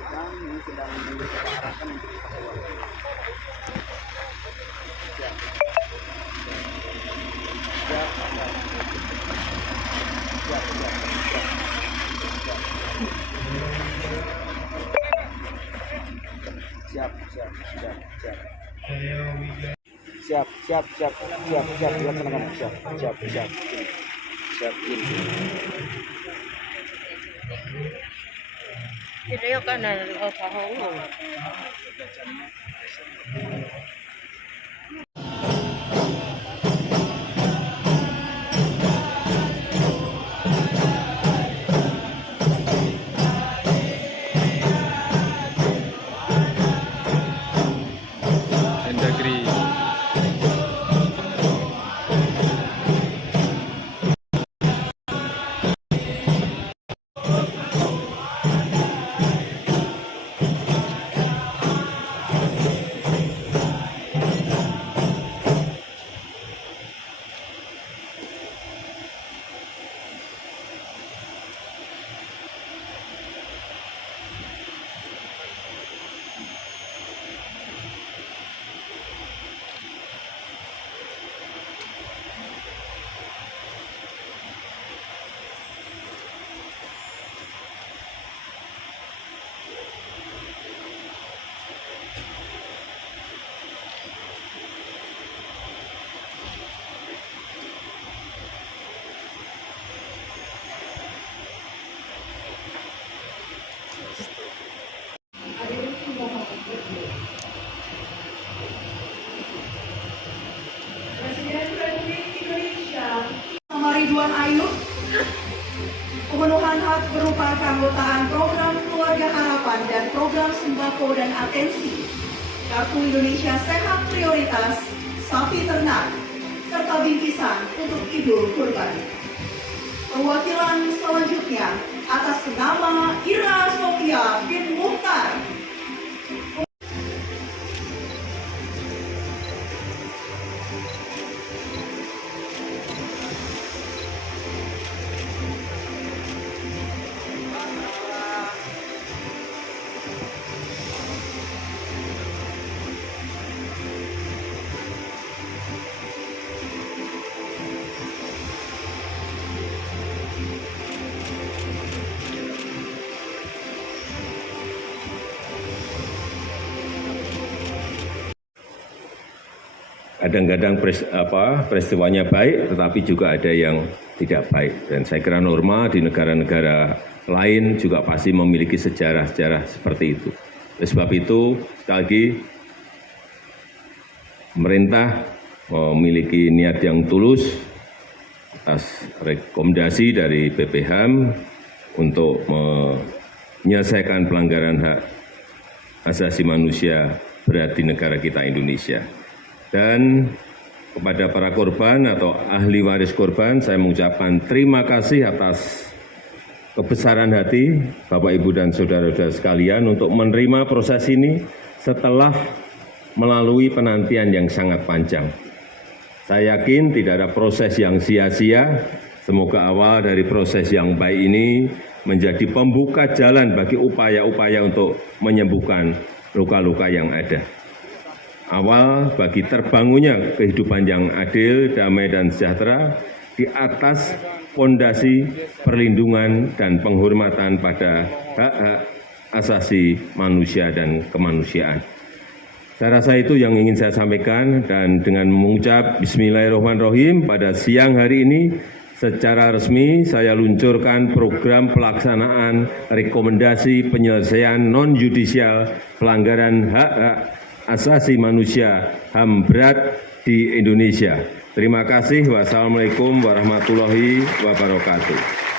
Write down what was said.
dilanjutkan, ini sedang kita arahkan untuk evakuasi. Siap. Siap, dilaksanakan. Siap. Itu kan alkohol. Endagri. Presiden Republik Indonesia Ridwan Ayub, pemenuhan hak berupa keanggotaan program Keluarga Harapan dan program sembako dan atensi, Kartu Indonesia Sehat Prioritas, sapi ternak, serta bingkisan untuk Idul Kurban. Perwakilan selanjutnya atas nama Ira Sofia bin Muhtar. Kadang-kadang peristiwanya baik, tetapi juga ada yang tidak baik. Dan saya kira norma di negara-negara lain juga pasti memiliki sejarah-sejarah seperti itu. Oleh sebab itu, sekali lagi, pemerintah memiliki niat yang tulus atas rekomendasi dari BPHAM untuk menyelesaikan pelanggaran hak asasi manusia berat di negara kita Indonesia. Dan kepada para korban atau ahli waris korban, saya mengucapkan terima kasih atas kebesaran hati Bapak, Ibu, dan saudara-saudara sekalian untuk menerima proses ini setelah melalui penantian yang sangat panjang. Saya yakin tidak ada proses yang sia-sia. Semoga awal dari proses yang baik ini menjadi pembuka jalan bagi upaya-upaya untuk menyembuhkan luka-luka yang ada. Awal bagi terbangunnya kehidupan yang adil, damai, dan sejahtera di atas fondasi perlindungan dan penghormatan pada hak-hak asasi manusia dan kemanusiaan. Saya rasa itu yang ingin saya sampaikan, dan dengan mengucap Bismillahirrahmanirrahim pada siang hari ini secara resmi saya luncurkan program pelaksanaan rekomendasi penyelesaian non-judisial pelanggaran hak-hak asasi manusia HAM berat di Indonesia. Terima kasih. Wassalamualaikum warahmatullahi wabarakatuh.